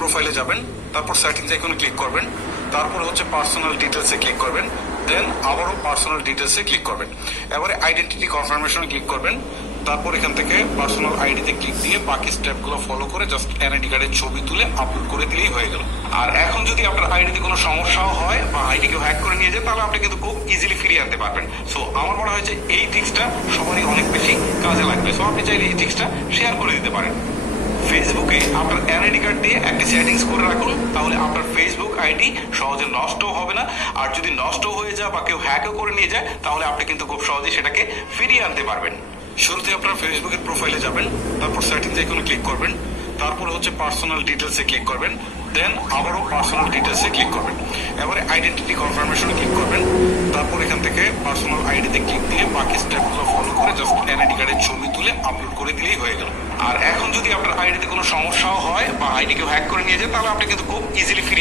প্রোফাইলে যাবেন, তারপর সেটিংস আইকনে ক্লিক করবেন, তারপর হচ্ছে পার্সোনাল ডিটেলসে ক্লিক করবেন, দেন আবারও পার্সোনাল ডিটেলসে ক্লিক করবেন। এবারে আইডেন্টিটি কনফার্মেশনে ক্লিক করবেন, তারপর এখান থেকে পার্সোনাল আইডিতে ক্লিক দিয়ে বাকি স্টেপগুলো ফলো করে জাস্ট এনআইডি কার্ডের ছবি তুলে আপলোড করে দিলেই হয়ে গেল। আর এখন যদি আপনার আইডিতে কোনো সমস্যাও হয় বা আইডি কেউ হ্যাক করে নিয়ে যায়, তাহলে আপনি কিন্তু খুব ইজিলি ফিরিয়ে আনতে পারবেন। সো আমার মনে হয় যে এই ট্রিক্সটা সবারই অনেক বেশি কাজে লাগবে। সো আপনি চাইলে এই ট্রিক্সটা শেয়ার করে দিতে পারেন। ফেসবুকে আপনার এনআইডি কার্ড দিয়ে একটি সেটিংস করে রাখুন, তাহলে আপনার ফেসবুক আইডি সহজে নষ্ট হবে না। আর যদি নষ্ট হয়ে যায় বা কেউ হ্যাকও করে নিয়ে যায়, তাহলে আপনি কিন্তু খুব সহজেই সেটাকে ফিরিয়ে আনতে পারবেন। শুরুতে আপনার ফেসবুকের প্রোফাইলে যাবেন, তারপর সেটিংস আইকনে ক্লিক করবেন, তারপর হচ্ছে পার্সোনাল ডিটেলসে ক্লিক করবেন, দেন আবারও পার্সোনাল ডিটেলসে ক্লিক করবেন। এবারে আইডেন্টিটি কনফার্মেশনে ক্লিক করবেন, তারপর এখান থেকে পার্সোনাল আইডিতে ক্লিক দিয়ে বাকি স্টেপগুলো ফলো করে জাস্ট এনআইডি কার্ডের ছবি তুলে আপলোড করে দিলেই হয়ে গেল। আর এখন যদি আপনার আইডিতে কোনো সমস্যাও হয় বা আইডি কেউ হ্যাক করে নিয়ে যায়, তাহলে আপনি কিন্তু খুব ইজিলি ফিরিয়ে